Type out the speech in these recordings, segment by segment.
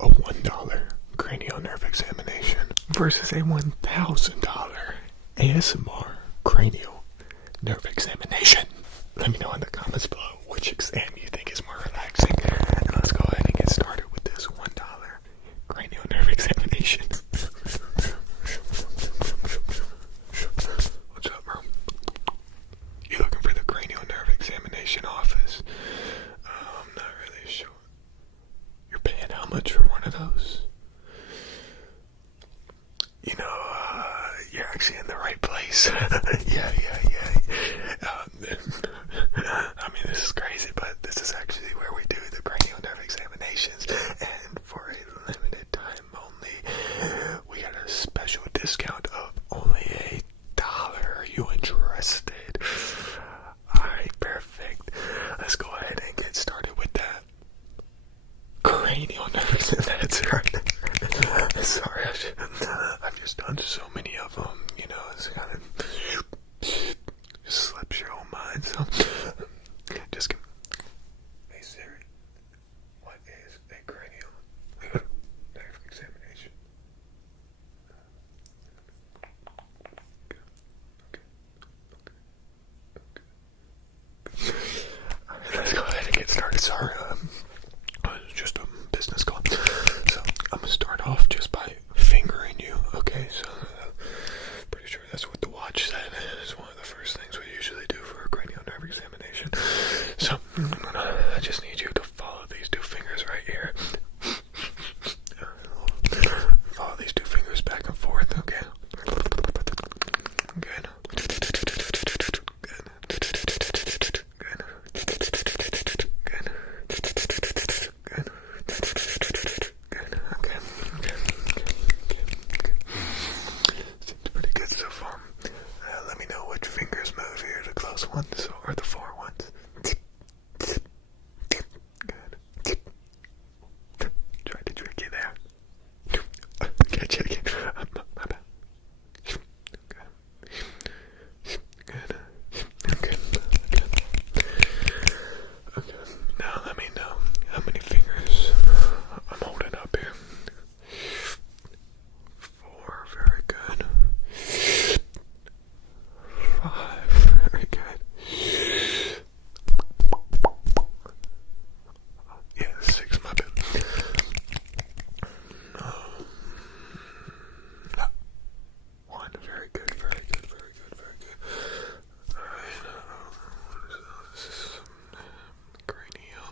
a $1 cranial nerve examination versus a $1,000 ASMR cranial nerve examination? Let me know in the comments below which exam you think is more relaxing. And let's go ahead and get started with this $1 cranial nerve examination. What's up, bro? You looking for the cranial nerve examination office? I'm not really sure. You're paying how much for one of those? You know, you're actually in the right place. Yeah. I mean, this is crazy, but this is actually where we do the cranial nerve examinations. And for a limited time only, we got a special discount of only $1. Are you interested? Alright, perfect. Let's go ahead and get started with that cranial nerve examination. That's right. Sorry, I've just done so many of them, you know, it's kind of just slips your own mind, so just give hey Siri, what is a cranial nerve examination? Alright, let's go ahead and get started. Sorry, it's just a business call. So I'm gonna start off just by fingering you, okay? So pretty sure that's what the watch said. It's one of the first things we usually do for a cranial nerve examination. So I just need you to follow these two fingers right here. Follow these two fingers back and forth, okay? Good. Ones or the four ones. Good. Tried to trick you there. Okay, check it. My bad. Good. Okay. Now let me know how many fingers I'm holding up here. 4, very good. 5, very good. Yeah, 6, my bad. No. 1, very good. Alright, this is cranial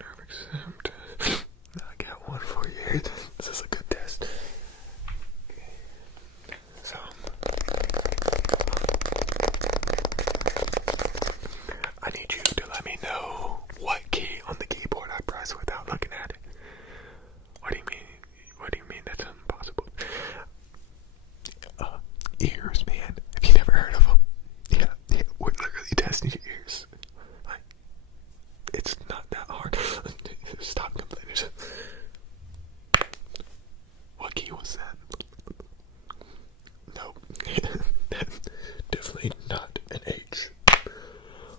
nerve exam test. I got one for you. This is a good test. Okay. So I need you to let me know what key on the keyboard I press without looking at it. What do you mean? What do you mean that's impossible? Ears, man. Have you never heard of them? Yeah, we're literally testing your ears. Like, it's not that hard. Stop complaining. What key was that? Nope. That's definitely not an H.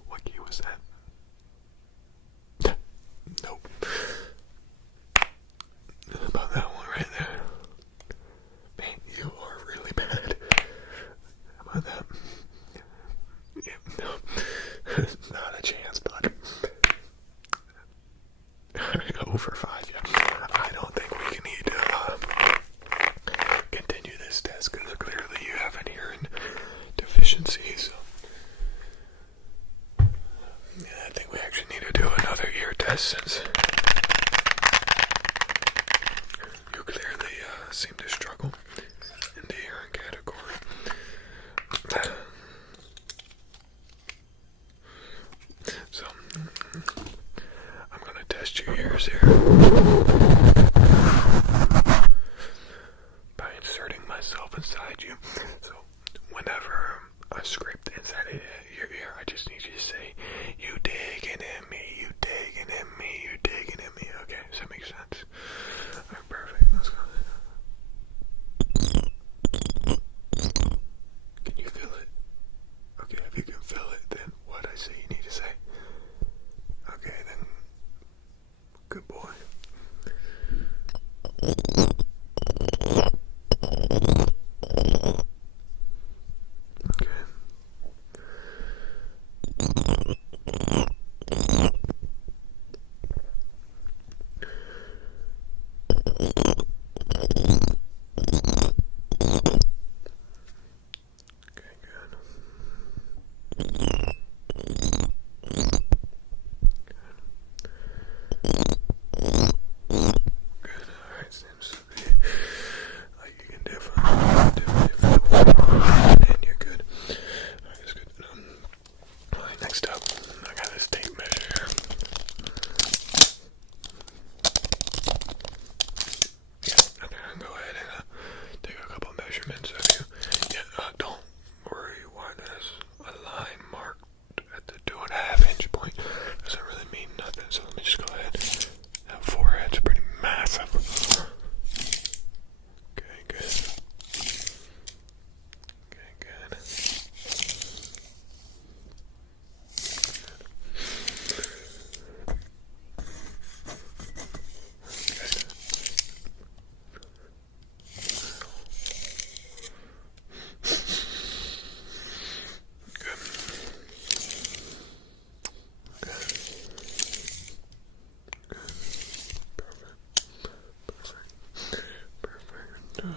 What key was that? Nope. About that one right there. Man, you are really bad. How about that? Yeah, no. Not a chance, bud. Over 5, yeah. I don't think we can need to continue this test because clearly you have an hearing deficiency, so yeah, I think we actually need to do another ear test since you clearly seem to struggle in the hearing category. So I'm gonna test your ears here by inserting myself inside you. So whenever I scrape the inside of your ear, I just need you to say, "You digging in me, you digging in me, you digging in me." Okay, does that make sense? Alright, perfect. Let's go. Can you feel it? Okay, if you can feel it, then what I say you need to say. Okay, then. Good boy.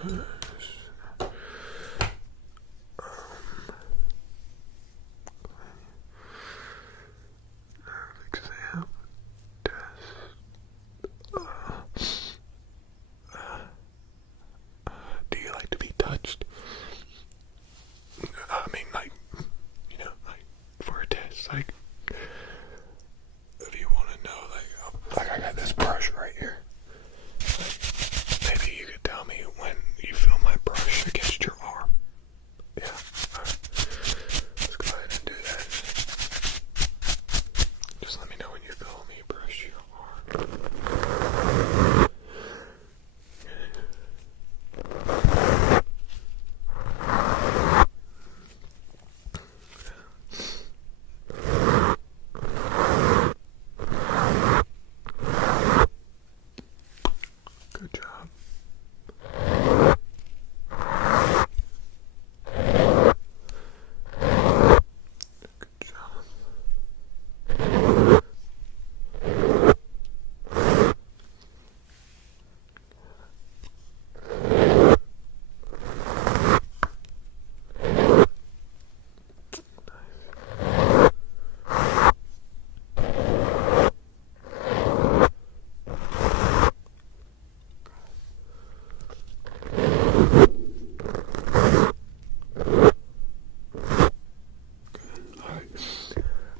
exam test. Do you like to be touched? I mean, like, like for a test, like, if you want to know, like I got this brush right here. Maybe you could tell me when you feel my brush against your arm. Yeah. Alright. Let's go ahead and do that. Just let me know when you feel me brush your arm. Good job. Good job.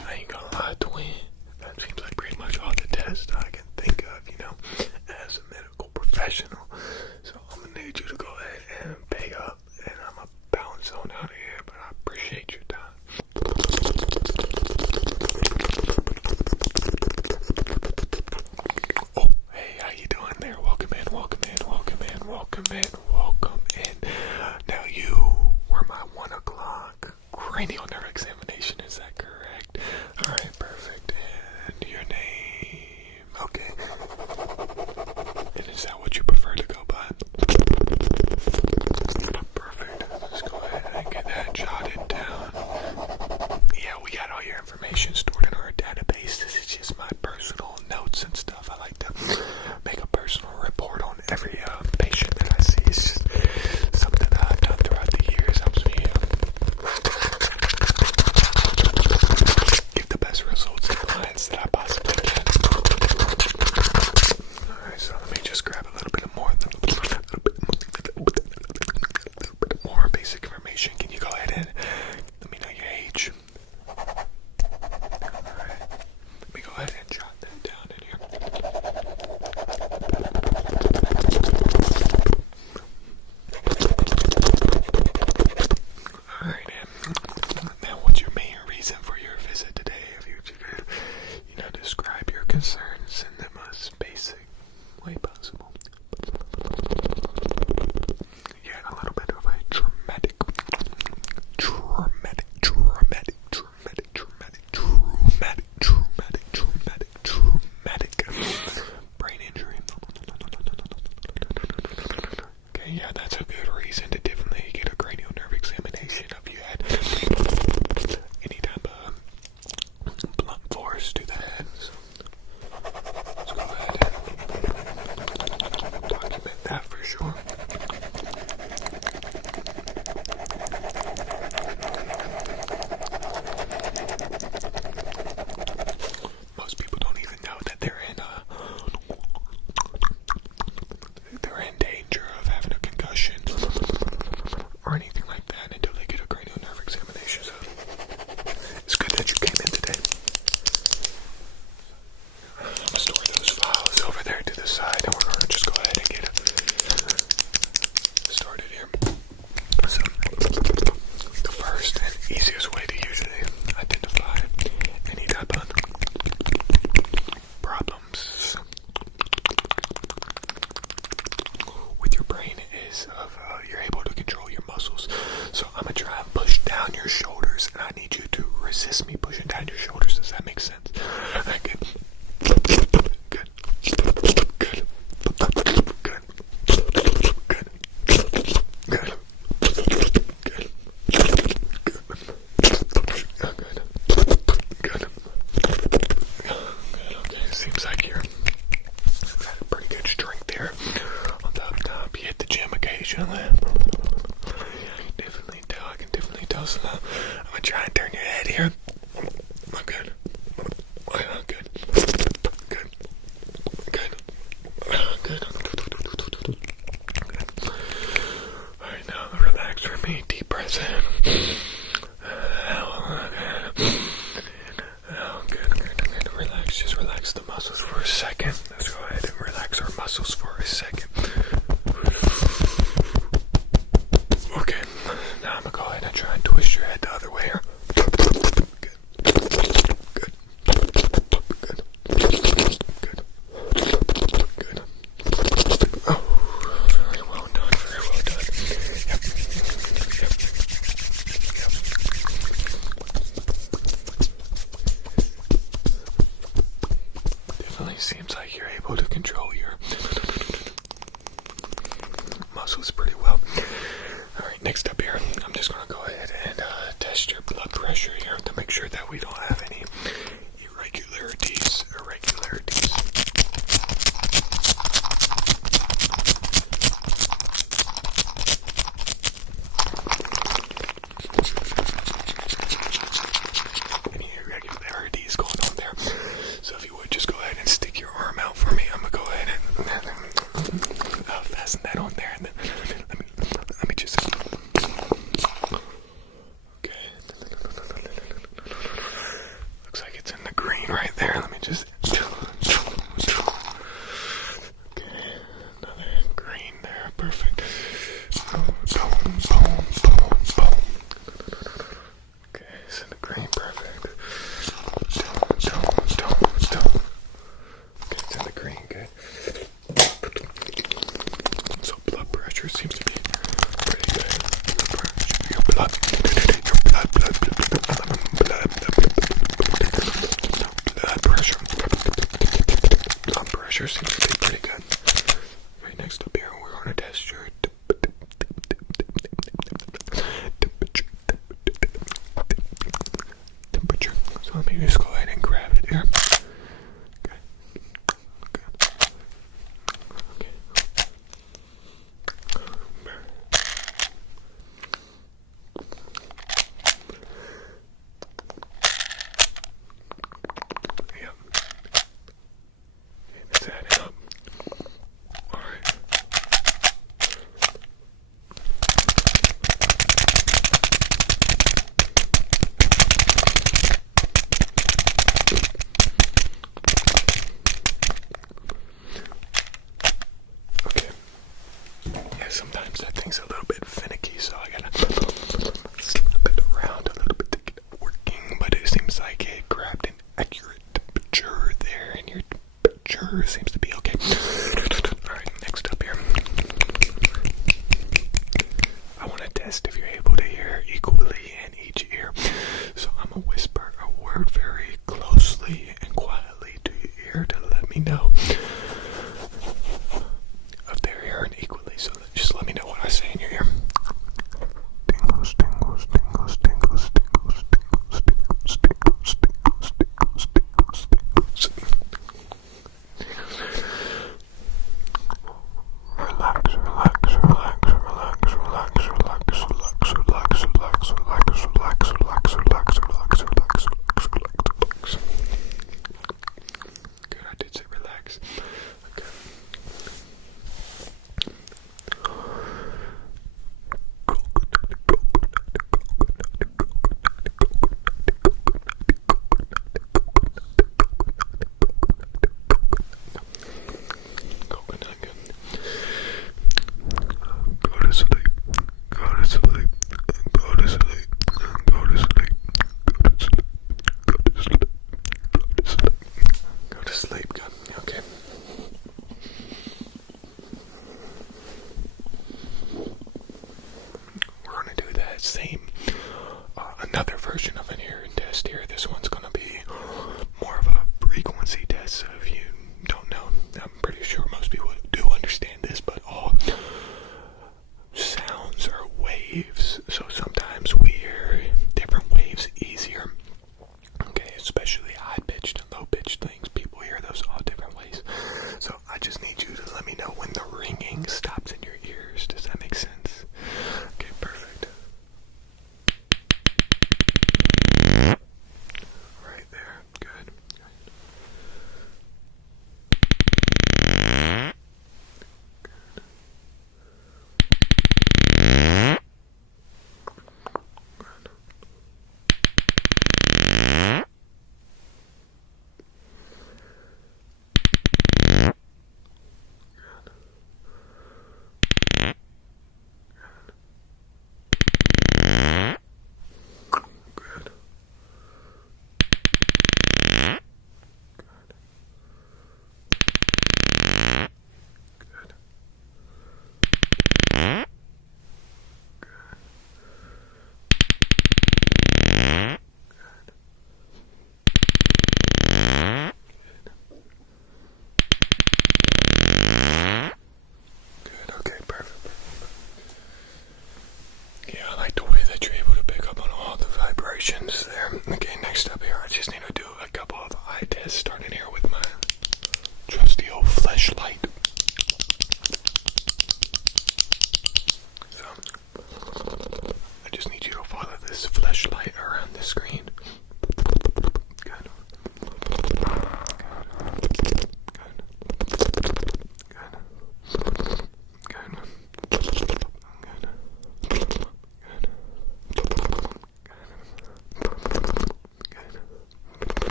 I ain't gonna lie, twin. That seems like pretty much all the tests I can think of, as a medical professional. So I'm gonna need you to go ahead and pay up, and I'm gonna bounce on out of here, but I appreciate your time. Oh, hey, how you doing there? Welcome in, welcome in, welcome in, welcome in, welcome in. Now you were my 1 o'clock cranial nerve examination, is that correct? Alright, perfect. And your name? Okay. And is that what you prefer to go by? Perfect. Let's go ahead and get that jotted down. Yeah, we got all your information stored in our database. This is just my personal notes and stuff. I like to make a personal report on every patient that I see. It's just something that I've done throughout the years. Helps me give the best results to clients that I possibly can. Alright, so let me just grab a little bit more basic information. Can you go ahead and let me know your age? Alright, let me go ahead and jot that down in here. Alright, now what's your main reason for your visit today? If you could, describe your concerns in the most basic way possible. You had a little bit of a traumatic brain injury. Okay, yeah, that's a good reason to definitely get a cranial nerve examination if you had any type of blunt force to the head. So let's go ahead and document that for sure. Most people don't even know that they're in danger of having a concussion or anything like that until they get a cranial nerve examination. So it's good that you came in today. I'm gonna store those files over there to the side, and we're gonna just go ahead and get it started here. So the first and easiest way to usually identify any type of problems with your brain is you're able to control your muscles. So I'm gonna try and push down your shoulders, and I need you to resist me pushing down your shoulders. Does that make sense? Alright, good. Good. Good. Good. Good. Good. Good. Okay, seems like you've got a pretty good strength there on the top. You hit the gym occasionally. occasionally. Definitely tell. I can definitely tell. So I'm gonna try and turn your head here. Oh, good. Oh, good. Good. Good. Good. Good. Alright, now relax for me. Deep breaths in. Oh, good. Relax. Just relax the muscles for a second. Let's go ahead and relax our muscles for a second. Okay. Now I'm gonna go ahead and try and twist your head the other way here. Seems like you're able to control your muscles pretty well. Alright, next up here, I'm just going to go ahead and test your blood pressure here to make sure that we don't have any irregularities. Any irregularities going on there. So if you would just go ahead and stick your arm out for me, I'm going to go ahead and fasten that on there. And then let me just... Okay. Looks like it's in the green right there. Let me just... Okay, another green there. Perfect. Okay, it's in the green. Perfect. Okay, it's in the green. Good. So blood pressure seems to be pretty good. Your blood pressure seems to be pretty good. Right next up here, we're going to test your temperature. So let me just go ahead and grab it here. Okay. Okay. Yep. It's adding up. Alright. Okay. Yeah, sometimes that thing's a little bit finicky, so I gotta slap it around a little bit to get it working, but it seems like it grabbed an accurate temperature there, and your temperature seems to be okay. Alright, next up here. I want to test if you're able to hear equally in each ear. So I'm going to whisper a word very closely and quietly to your ear to let me know if they're hearing equally. So just let me know what I say in your ear. Tingles, tingles, tingles, tingles, tingles, tingles, tingles, tingles, tingles, tingles, tingles, tingles. Relax, relax, relax, relax, relax, relax, relax, relax, relax, relax, relax, relax, relax, relax, relax, relax. Good, I did say relax. Okay. Coconut, good. Go to sleep, go to sleep, go to sleep, go to sleep, go to sleep, go to sleep, go to sleep, go to sleep, good, okay. We're going to do that same, another version of an hearing test here. This one's going to be more of a frequency test, so if you don't know, I'm pretty sure most people do understand this, but all sounds are waves, so sometimes we hear different waves easier. Okay, especially high-pitched and low-pitched things, people hear those all different ways. So I just need you to let me know when the ringing stops in your ears. Does that make sense?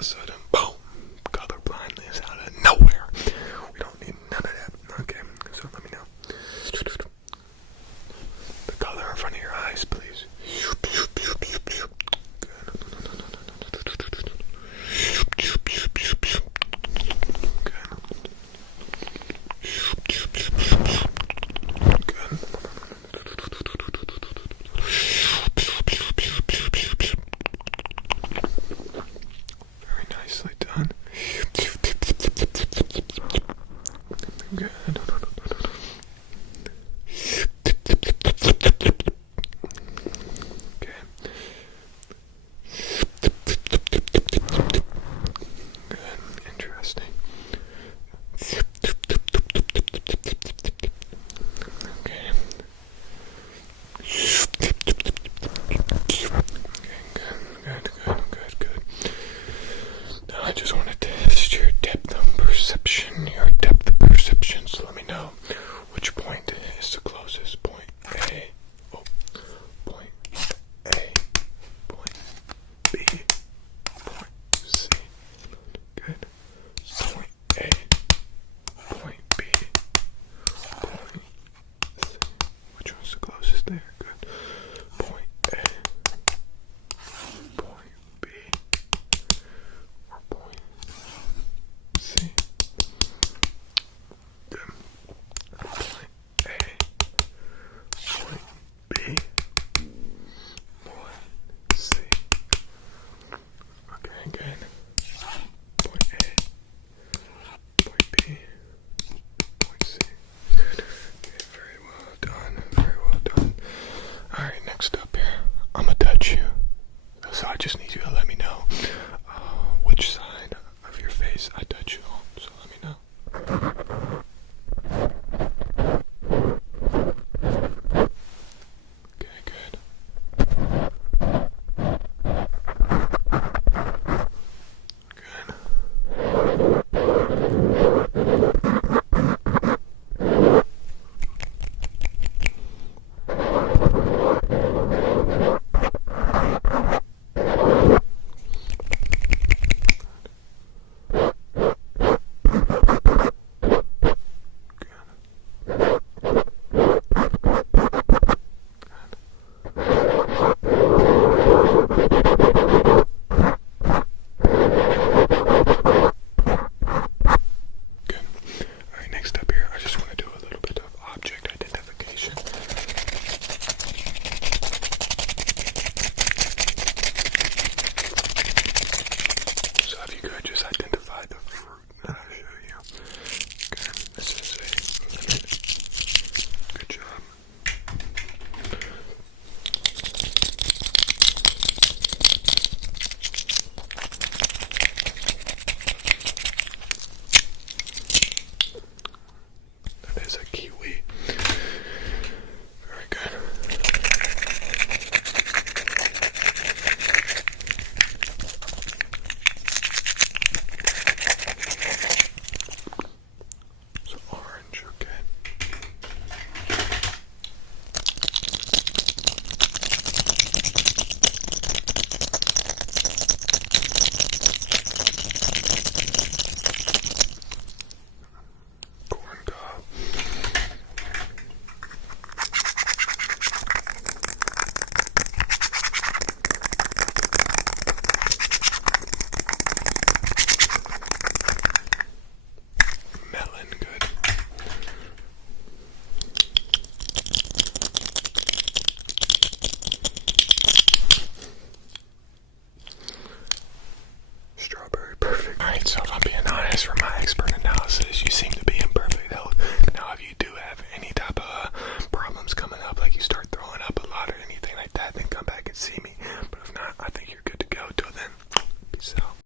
a sudden, boom, color blindness out of nowhere. We don't need none of that. Okay, so let me know. The color in front of your eyes, please. Very nicely done. Good. Okay. Good. Interesting. Okay. Okay, good. Now I just want to